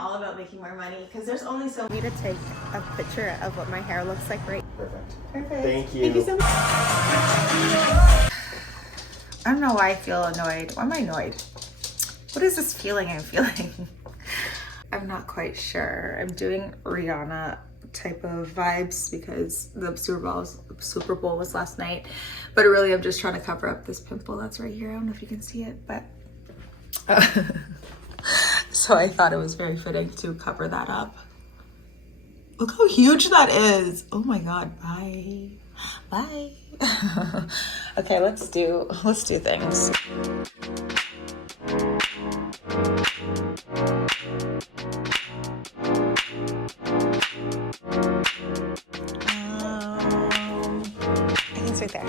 all about making more money because there's only so many to take a picture of what my hair looks like right. Perfect. Thank you. Thank you so much. I don't know why I feel annoyed. Why am I annoyed? What is this feeling I'm feeling? I'm not quite sure. I'm doing Rihanna type of vibes because the Super Bowl was last night, but really I'm just trying to cover up this pimple that's right here. I don't know if you can see it, but so I thought it was very fitting to cover that up. Look how huge that is. Oh my god. Bye. Okay, let's do things. I think it's right there.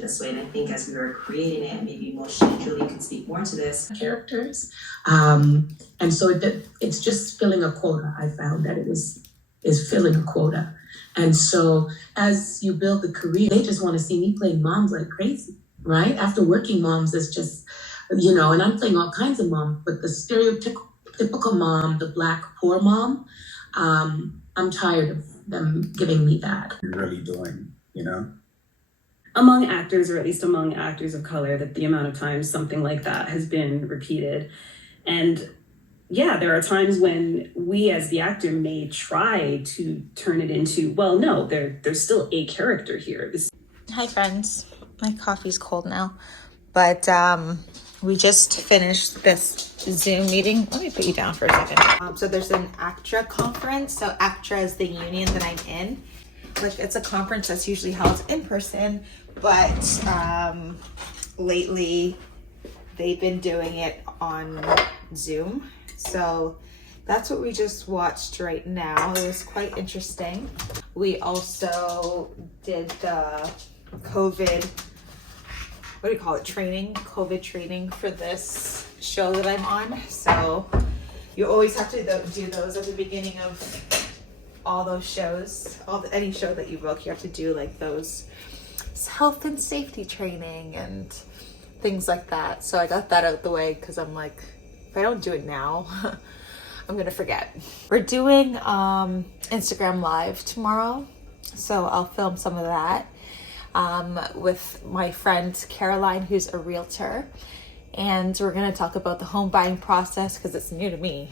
This way, and I think as we were creating it, maybe emotionally Julie could speak more to this characters, and so it's just filling a quota. I found that is filling a quota, and so as you build the career, they just want to see me playing moms like crazy, right? After working moms is just, and I'm playing all kinds of moms, but the stereotypical mom, the Black poor mom, I'm tired of them giving me that. You're really doing, Among actors, or at least among actors of color, that the amount of times something like that has been repeated. And yeah, there are times when we as the actor may try to turn it into, well, no, there's still a character here. Hi friends, my coffee's cold now, but we just finished this Zoom meeting. Let me put you down for a second. So there's an ACTRA conference. So ACTRA is the union that I'm in. Like, it's a conference that's usually held in person, but lately they've been doing it on Zoom. So that's what we just watched right now. It was quite interesting. We also did the COVID training for this show that I'm on. So you always have to do those at the beginning of all those shows. Any show that you book, you have to do like those health and safety training and things like that. So I got that out the way because I'm like, if I don't do it now, I'm gonna forget. We're doing Instagram Live tomorrow, so I'll film some of that with my friend Caroline, who's a realtor, and we're gonna talk about the home buying process because it's new to me.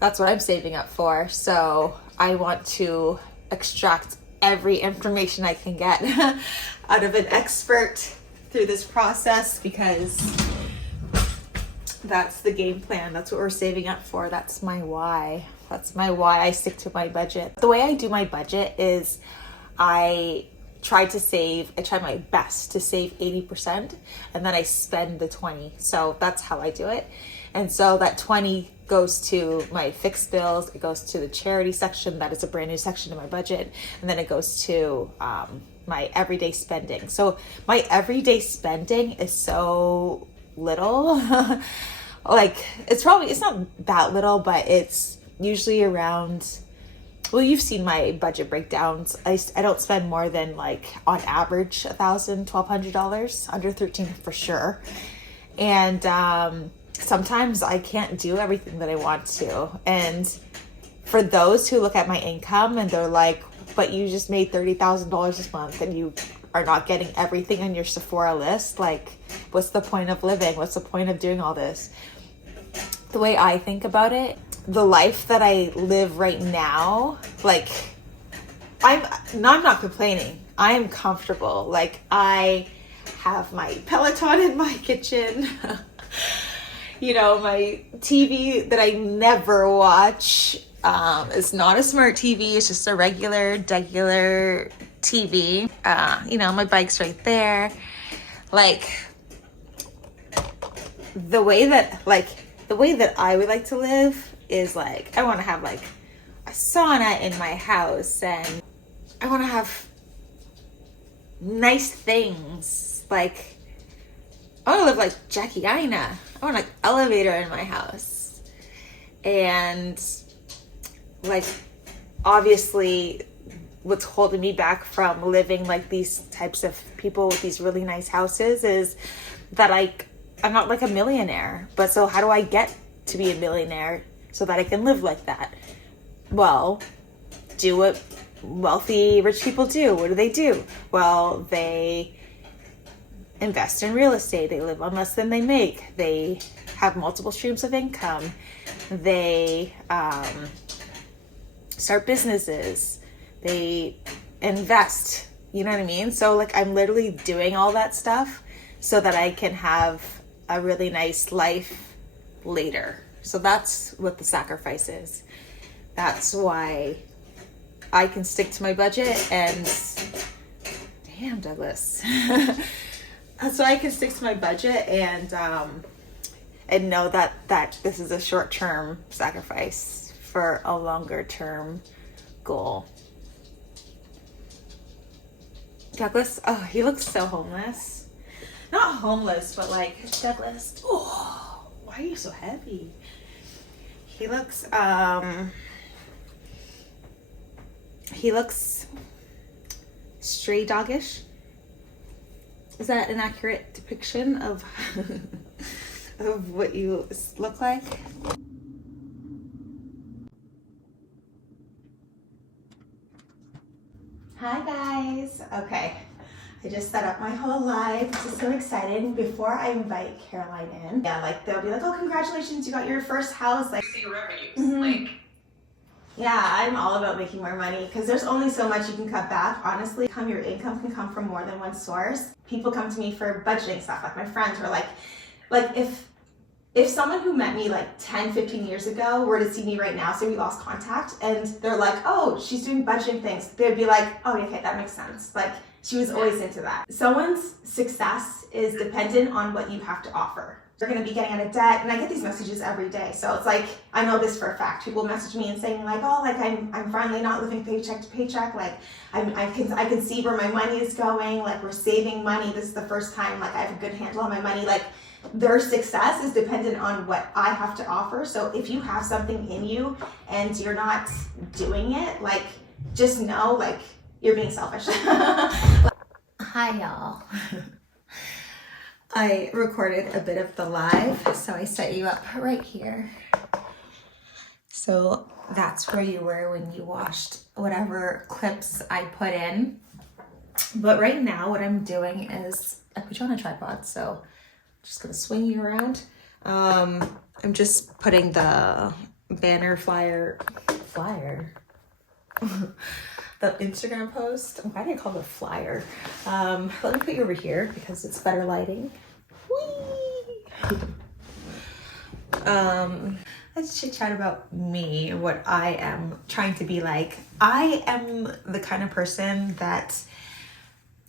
That's what I'm saving up for. So I want to extract every information I can get out of an expert through this process, because that's the game plan. That's what we're saving up for. That's my why. That's my why I stick to my budget. The way I do my budget is I try my best to save 80%, and then I spend the 20. So that's how I do it. And so that 20 goes to my fixed bills, it goes to the charity section, that is a brand new section in my budget, and then it goes to my everyday spending. So my everyday spending is so little. Like, it's not that little, but it's usually around, well, you've seen my budget breakdowns. I don't spend more than, like, on average $1,000, $1,200, under 13 for sure. And sometimes I can't do everything that I want to. And for those who look at my income and they're like, but you just made $30,000 this month and you are not getting everything on your Sephora list, like, what's the point of living? What's the point of doing all this? The way I think about it, the life that I live right now, like, I'm not complaining. I am comfortable. Like, I have my Peloton in my kitchen. My TV that I never watch is not a smart TV. It's just a regular TV. My bike's right there. Like, the way that I would like to live is, like, I want to have, like, a sauna in my house, and I want to have nice things. Like, I want to live like Jackie Aina. I want an elevator in my house. And like, obviously, what's holding me back from living like these types of people with these really nice houses is that I'm not like a millionaire. But so how do I get to be a millionaire so that I can live like that? Well, do what wealthy rich people do. What do? Well, they invest in real estate. They live on less than they make. They have multiple streams of income. They start businesses. They invest. You know what I mean? So like, I'm literally doing all that stuff so that I can have a really nice life later. So that's what the sacrifice is. That's why I can stick to my budget and damn, Douglas. That's why I can stick to my budget and know that this is a short-term sacrifice for a longer-term goal. Douglas, oh, he looks so homeless. Not homeless, but like, Douglas, oh, why are you so heavy? He looks stray doggish. Is that an accurate depiction of of what you look like? Hi guys. Okay, I just set up my whole live. This is so exciting. Before I invite Caroline in, yeah, like they'll be like, "Oh, congratulations, you got your first house." Like, see revenues. Like, yeah, I'm all about making more money because there's only so much you can cut back. Honestly, your income can come from more than one source. People come to me for budgeting stuff, like my friends were like if someone who met me like 10, 15 years ago were to see me right now, say we lost contact, and they're like, "Oh, she's doing budgeting things," they'd be like, "Oh, okay, that makes sense." Like, she was always into that. Someone's success is dependent on what you have to offer. You're going to be getting out of debt, and I get these messages every day. So it's like, I know this for a fact. People message me and saying like, "Oh, like I'm finally not living paycheck to paycheck. Like I can see where my money is going. Like, we're saving money. This is the first time like I have a good handle on my money." Like, their success is dependent on what I have to offer. So if you have something in you and you're not doing it, like, just know like you're being selfish. Hi y'all. I recorded a bit of the live, so I set you up right here. So that's where you were when you watched whatever clips I put in. But right now what I'm doing is, I put you on a tripod, so I'm just gonna swing you around. I'm just putting the banner flyer, the Instagram post. Why did I call it a flyer? Let me put you over here because it's better lighting. Whee! Let's chit chat about me and what I am trying to be like. I am the kind of person that,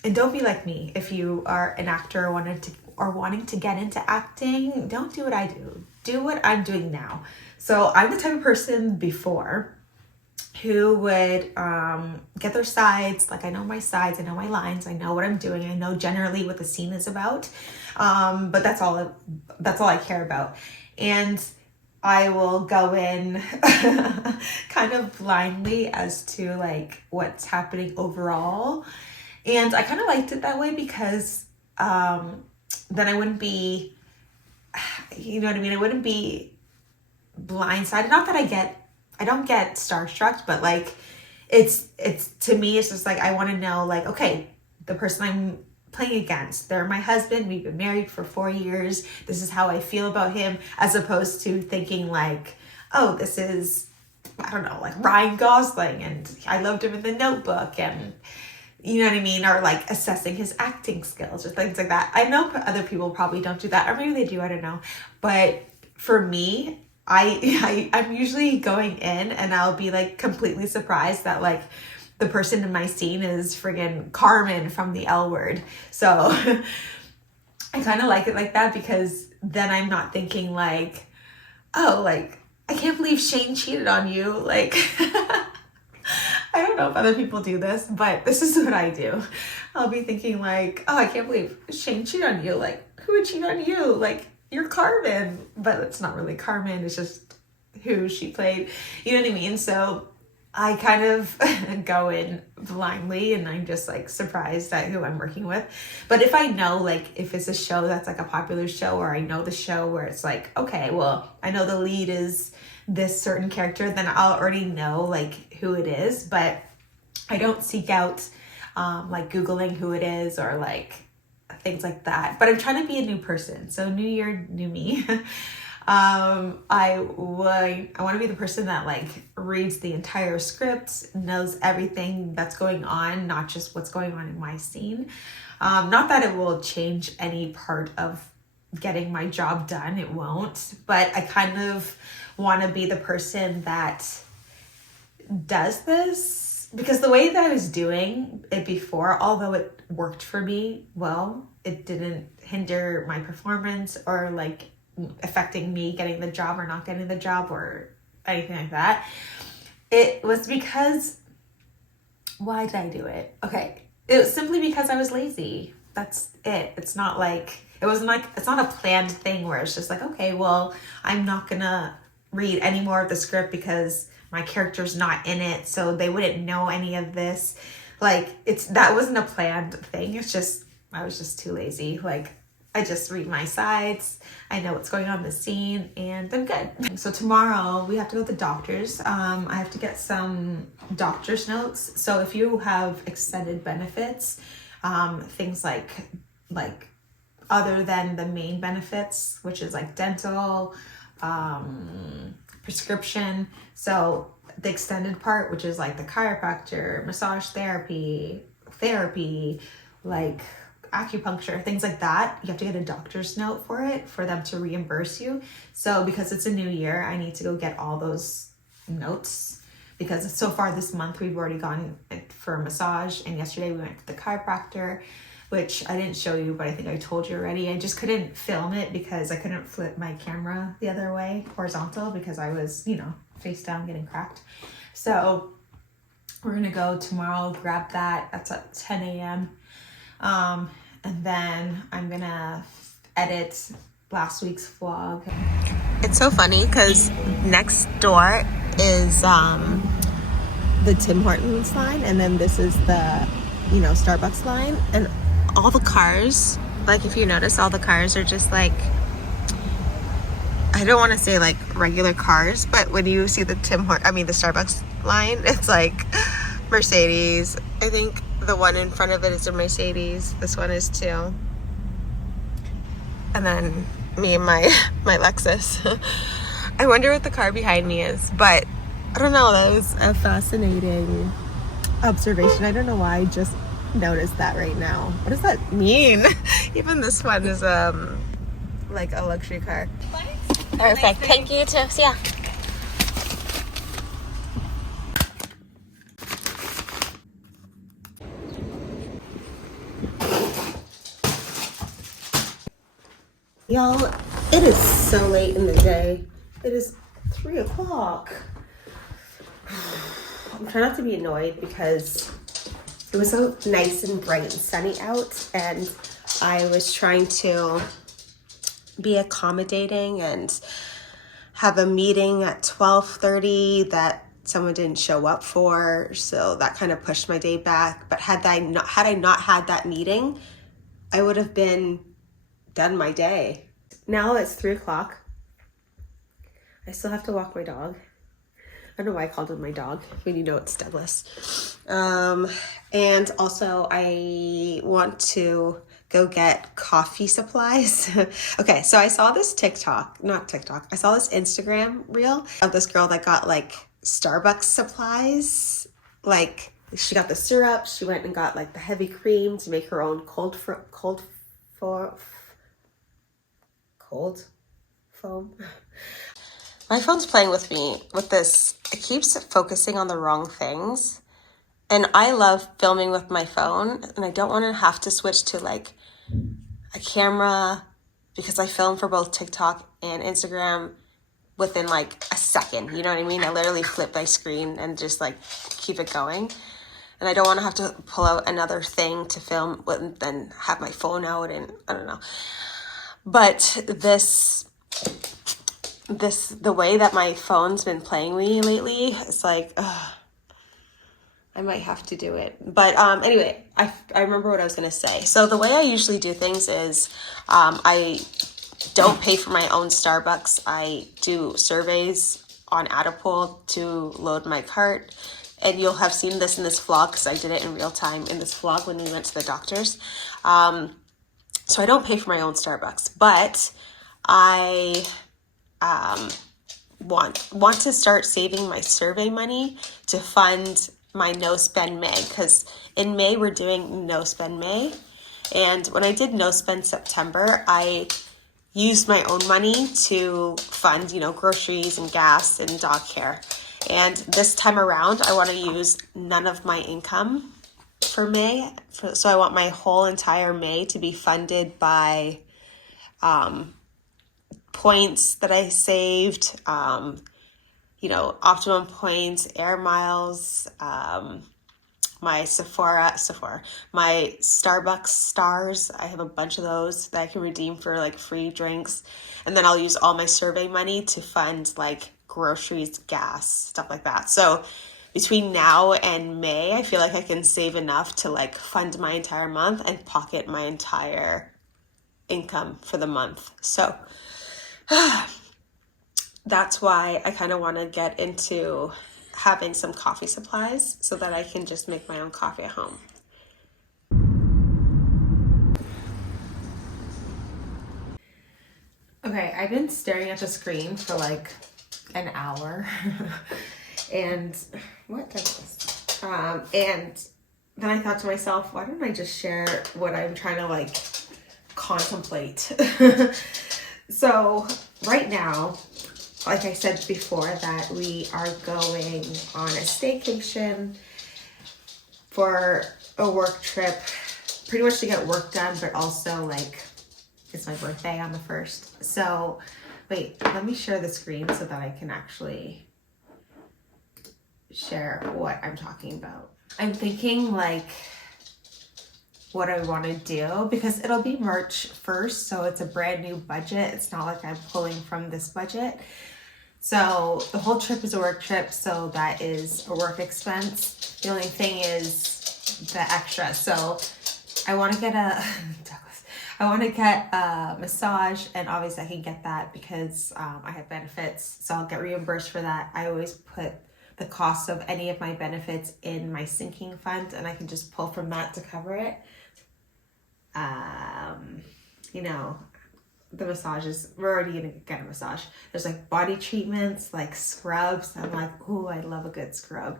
and don't be like me if you are an actor or wanting to get into acting. Don't do what I do. Do what I'm doing now. So I'm the type of person before who would get their sides. Like, I know my sides, I know my lines, I know what I'm doing, I know generally what the scene is about. But that's all I care about. And I will go in kind of blindly as to like what's happening overall. And I kind of liked it that way because then I wouldn't be, you know what I mean? I wouldn't be blindsided. Not that I don't get starstruck, but like it's to me, it's just like, I want to know like, okay, the person I'm playing against, they're my husband, we've been married for 4 years, this is how I feel about him, as opposed to thinking like, oh, this is, I don't know, like Ryan Gosling and I loved him in The Notebook, and you know what I mean? Or like assessing his acting skills or things like that. I know other people probably don't do that, or maybe they do, I don't know. But for me, I'm usually going in and I'll be like completely surprised that like the person in my scene is friggin' Carmen from The L Word. So I kind of like it like that, because then I'm not thinking like, oh, like, I can't believe Shane cheated on you. Like, I don't know if other people do this, but this is what I do. I'll be thinking like, oh, I can't believe Shane cheated on you. Like, who would cheat on you? Like, you're Carmen. But it's not really Carmen. It's just who she played. You know what I mean? So I kind of go in blindly and I'm just like surprised at who I'm working with. But if I know, like, if it's a show that's like a popular show, or I know the show where it's like, okay, well, I know the lead is this certain character, then I'll already know like who it is. But I don't seek out like Googling who it is or like things like that. But I'm trying to be a new person. So new year, new me. I want to be the person that like reads the entire script, knows everything that's going on, not just what's going on in my scene. Not that it will change any part of getting my job done. It won't, but I kind of want to be the person that does this, because the way that I was doing it before, although it worked for me well, it didn't hinder my performance or like affecting me getting the job or not getting the job or anything like that. It was because, why did I do it? Okay, it was simply because I was lazy. That's it. It's not like, it wasn't like, it's not a planned thing where it's just like, okay, well, I'm not gonna read any more of the script because my character's not in it, so they wouldn't know any of this. Like, that wasn't a planned thing. It's just, I was just too lazy. Like, I just read my sides. I know what's going on in the scene and I'm good. So tomorrow we have to go to the doctor's. I have to get some doctor's notes. So if you have extended benefits, things like other than the main benefits, which is like dental, prescription. So the extended part, which is like the chiropractor, massage therapy, like acupuncture, things like that, you have to get a doctor's note for it for them to reimburse you. So because it's a new year, I need to go get all those notes, because so far this month we've already gone for a massage, and yesterday we went to the chiropractor, which I didn't show you, but I think I told you already. I just couldn't film it because I couldn't flip my camera the other way, horizontal, because I was, face down getting cracked. So we're gonna go tomorrow, grab that. That's at 10 a.m. And then I'm gonna edit last week's vlog. It's so funny because next door is the Tim Hortons line, and then this is the Starbucks line, and all the cars, like if you notice, all the cars are just like, I don't want to say like regular cars, but when you see the the Starbucks line, it's like Mercedes. I think the one in front of it is a Mercedes. This one is too. And then me and my Lexus. I wonder what the car behind me is, but I don't know. That was a fascinating observation. I don't know why I just noticed that right now. What does that mean? Even this one is like a luxury car. Perfect. Thank you too. See ya. Y'all, it is so late in the day. It is 3 o'clock. I'm trying not to be annoyed because it was so nice and bright and sunny out, and I was trying to be accommodating and have a meeting at 12:30 that someone didn't show up for, so that kind of pushed my day back. But had I not had that meeting, I would have been done my day. Now it's 3 o'clock. I still have to walk my dog. I don't know why I called him my dog when it's Douglas. And also I want to go get coffee supplies. Okay, so I saw this I saw this Instagram reel of this girl that got like Starbucks supplies. Like she got the syrup, she went and got like the heavy cream to make her own cold foam. My phone's playing with me with this. It keeps focusing on the wrong things. And I love filming with my phone, and I don't want to have to switch to like a camera because I film for both TikTok and Instagram. within like a second. You know what I mean? I literally flip my screen and just like keep it going. And I don't want to have to pull out another thing to film and then have my phone out, and I don't know. But the way that my phone's been playing me lately, it's like, I might have to do it. But anyway, I remember what I was going to say. So the way I usually do things is I don't pay for my own Starbucks. I do surveys on Adapole to load my cart. And you'll have seen this in this vlog because I did it in real time in this vlog when we went to the doctor's. So I don't pay for my own Starbucks, but I want to start saving my survey money to fund my no spend May, because in May we're doing no spend May, and when I did no spend September, I used my own money to fund, you know, groceries and gas and dog care. And this time around, I want to use none of my income for May. So I want my whole entire May to be funded by points that I saved, you know, optimum points, air miles, my Sephora, my Starbucks stars. I have a bunch of those that I can redeem for like free drinks. And then I'll use all my survey money to fund like groceries, gas, stuff like that. So between now and May, I feel like I can save enough to like fund my entire month and pocket my entire income for the month. So that's why I kind of want to get into having some coffee supplies so that I can just make my own coffee at home. Okay, I've been staring at the screen for like an hour and what does this? And then I thought to myself, why don't I just share what I'm trying to like contemplate? So right now, like I said before, that we are going on a staycation for a work trip, pretty much to get work done, but also like it's my birthday on the 1st. So wait, let me share the screen so that I can actually share what I'm talking about. I'm thinking like what I want to do, because it'll be March 1st, so it's a brand new budget. It's not like I'm pulling from this budget. So the whole trip is a work trip, so that is a work expense. The only thing is the extra. So I want to get a massage, and obviously I can get that because I have benefits, so I'll get reimbursed for that. I always put the cost of any of my benefits in my sinking fund, and I can just pull from that to cover it. You know, the massages, we're already gonna get a massage. There's like body treatments, like scrubs. I'm like, ooh, I love a good scrub.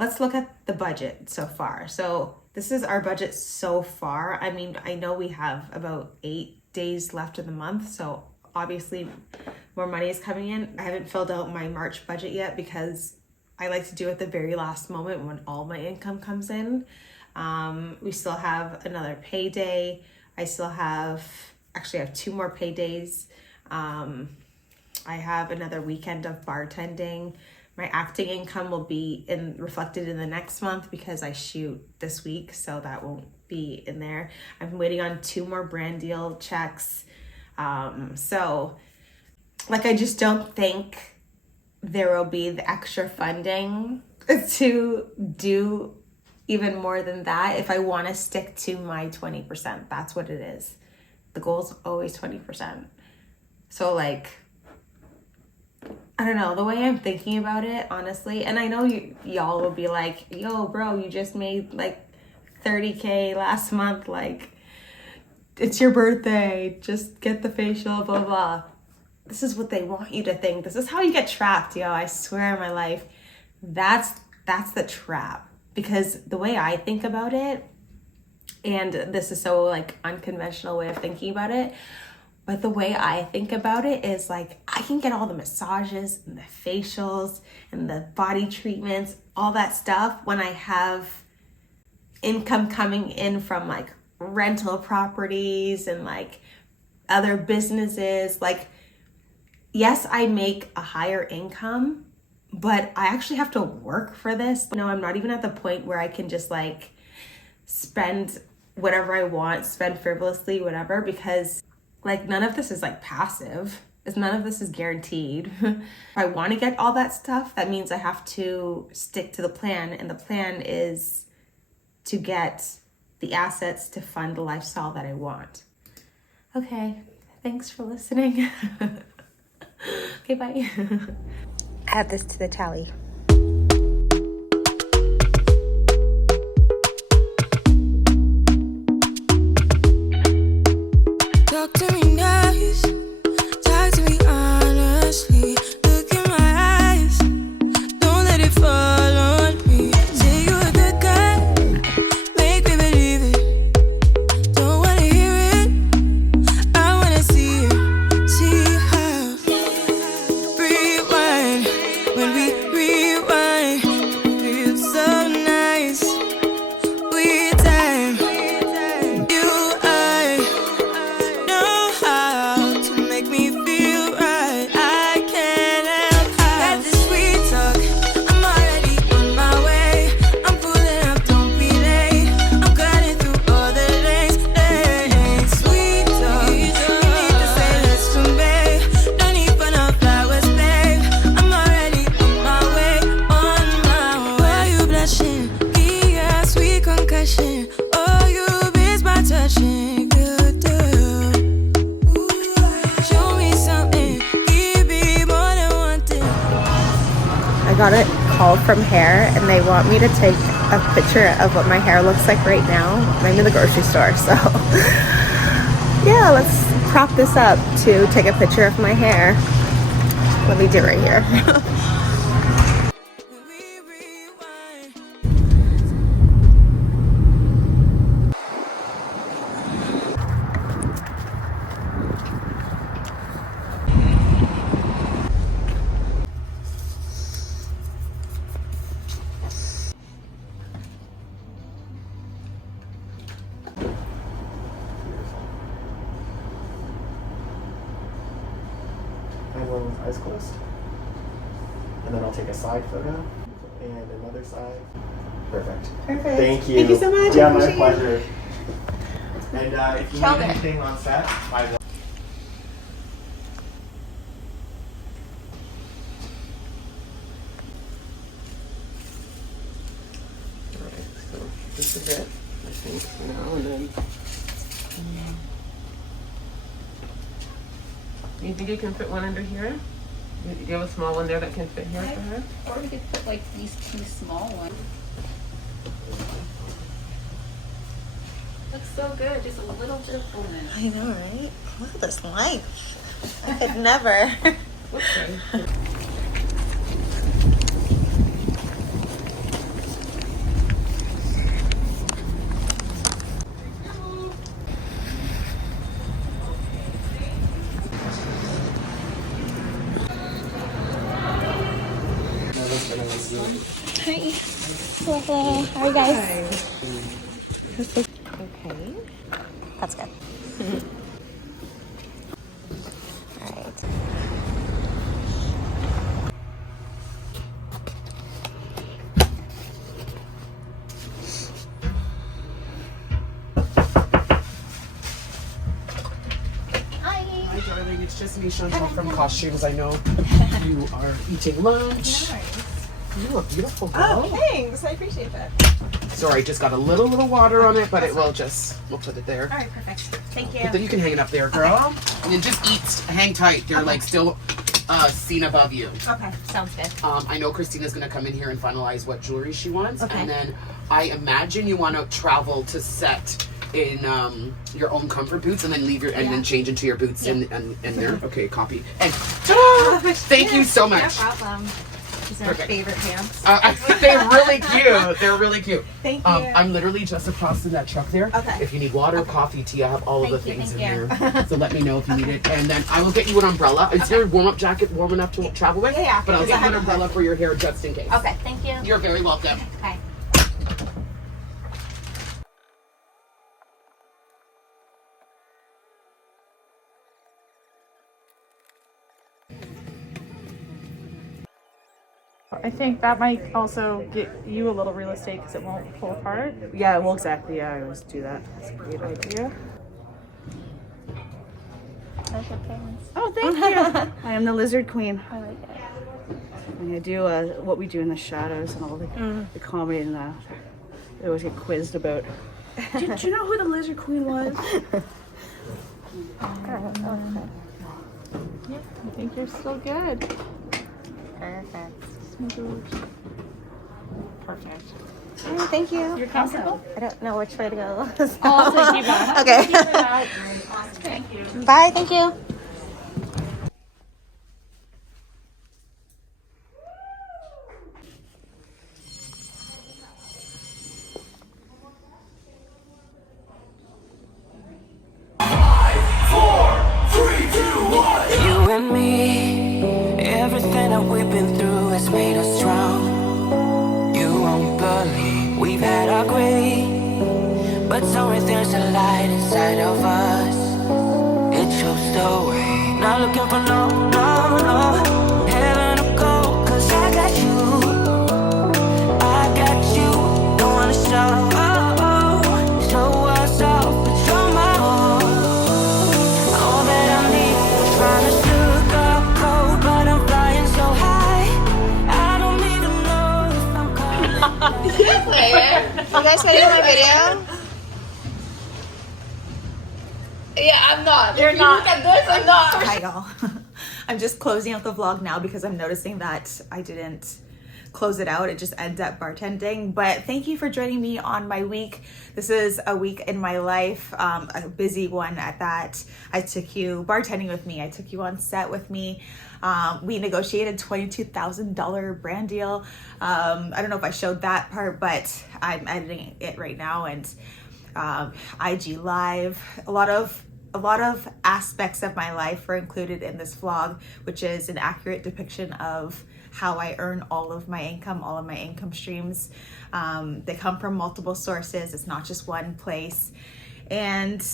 Let's look at the budget so far. So this is our budget so far. I mean, I know we have about 8 days left of the month, so obviously more money is coming in. I haven't filled out my March budget yet because I like to do it at the very last moment when all my income comes in. We still have another payday. I have 2 more paydays. I have another weekend of bartending. My acting income will be reflected in the next month because I shoot this week, so that won't be in there. I'm waiting on 2 more brand deal checks. So like, I just don't think there will be the extra funding to do even more than that if I want to stick to my 20%. That's what it is. The goal is always 20%. So like, I don't know, the way I'm thinking about it, honestly, and I know y'all will be like, yo, bro, you just made like 30K last month. Like, it's your birthday. Just get the facial, blah, blah. This is what they want you to think. This is how you get trapped, yo. I swear on my life. That's the trap. Because the way I think about it, and this is so like unconventional way of thinking about it, but the way I think about it is like, I can get all the massages and the facials and the body treatments, all that stuff, when I have income coming in from like rental properties and like other businesses. Like, yes, I make a higher income, but I actually have to work for this. No, I'm not even at the point where I can just like spend whatever I want, spend frivolously, whatever, because like none of this is like passive. None of this is guaranteed. If I want to get all that stuff, that means I have to stick to the plan, and the plan is to get the assets to fund the lifestyle that I want. Okay, thanks for listening. Okay, bye. Add this to the tally. Talk to me nice, talk to me honestly. Look in my eyes, don't let it fall on me. Say you're a good guy, make me believe it. Don't wanna hear it, I wanna see it. See how rewind, when we rewind, it feels so nice. We time, you I know how to make me feel right. I can't help got this sweet talk. I'm already on my way. I'm pulling up, don't be late. I'm cutting through all the lanes. Sweet talk. You need to say less to me. No need for no flowers, babe. I'm already on my way, on my way. Why you blushing? Yeah, sweet concussion. Oh, you miss my touching. Good girl. Show me something, give me more than one thing. I got a call from hair and they want me to take a picture of what my hair looks like right now. I'm in the grocery store, so yeah, let's prop this up to take a picture of my hair. Let me do it right here. When we rewind. And one with eyes closed. And then I'll take a side photo and another side. Perfect. Perfect. Thank you. Thank you so much. I Yeah, my appreciate it. pleasure. And if you need anything on set, I will. Alright, so this is it, I think, for now, and then. You think you can fit one under here? Do you have a small one there that can fit here for her? Or we could put like these two small ones. Looks so good, just a little bit of fullness. I know, right? Look at this life. I could never. Okay. Hi. Hello. How are you guys? Okay. That's good. All right. Hi, darling. It's just me, Chantal from Costumes. I know you are eating lunch. You look beautiful, girl. Oh, thanks. I appreciate that. Sorry, just got a little water on it, but it will just, we'll put it there. All right, perfect. Thank you. But then you can hang it up there, girl. And then just hang tight. They're like still seen above you. Okay, sounds good. I know Christina's gonna come in here and finalize what jewelry she wants. Okay. And then I imagine you wanna travel to set in your own comfort boots and then leave your, and then change into your boots in there. Okay, copy. And thank you so much. No problem. These are my Perfect. favorite pants. They're really cute. They're really cute. Thank you. I'm literally just across in that truck there. Okay. If you need water, coffee, tea, I have all of the Thank you, things in thank you. there. So let me know if you need it. And then I will get you an umbrella. Is your warm-up jacket warm enough to travel with? Yeah. But I'll get you an umbrella for your hair just in case. Okay, thank you. You're very welcome. Bye. I think that might also get you a little real estate because it won't pull apart. Yeah, well, exactly. Yeah, I always do that. That's a great idea. Oh, thank you. I am the lizard queen. I like it. And I do what we do in the shadows and all the comedy and that. I always get quizzed about. Did you know who the lizard queen was? Yeah, I think you're still good. Perfect. Smooch. Perfect. Thank you. You're comfortable? I don't know which way to go. I'll take you back. Okay. Thank you. Bye. Thank you. You and me, everything that we've been through has made us strong. You won't believe we've had our gray, but somewhere there's a light inside of us. It shows the way. Not looking for no heaven to go, 'cause I got you. Don't wanna show us off, but you're my all. All that I need. Trying to sugarcoat, but I'm flying so high. I don't even know if I'm coming. You guys ready for my video? Yeah, I'm not. You're not. Look at this, I'm not. Hi y'all. I'm just closing out the vlog now because I'm noticing that I didn't close it out. It just ends at bartending. But thank you for joining me on my week. This is a week in my life, a busy one at that. I took you bartending with me. I took you on set with me. We negotiated $22,000 brand deal. I don't know if I showed that part, but I'm editing it right now, and IG Live. A lot of aspects of my life were included in this vlog, which is an accurate depiction of how I earn all of my income streams. They come from multiple sources. It's not just one place. And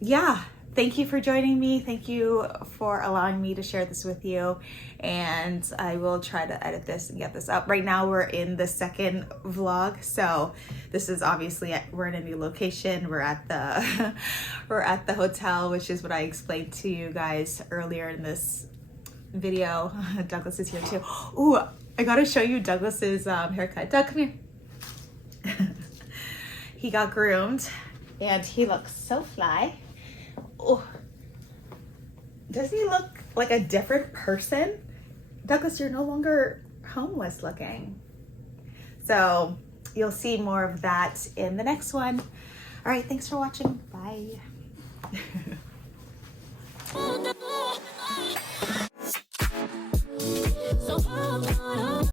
yeah, thank you for joining me. Thank you for allowing me to share this with you. And I will try to edit this and get this up. Right now we're in the second vlog. So this is obviously, we're in a new location. We're at the hotel, which is what I explained to you guys earlier in this video. Douglas is here too. Ooh, I gotta show you Douglas's haircut. Doug, come here. He got groomed and he looks so fly. Oh, doesn't he look like a different person? Douglas, you're no longer homeless looking. So you'll see more of that in the next one. All right, thanks for watching. Bye.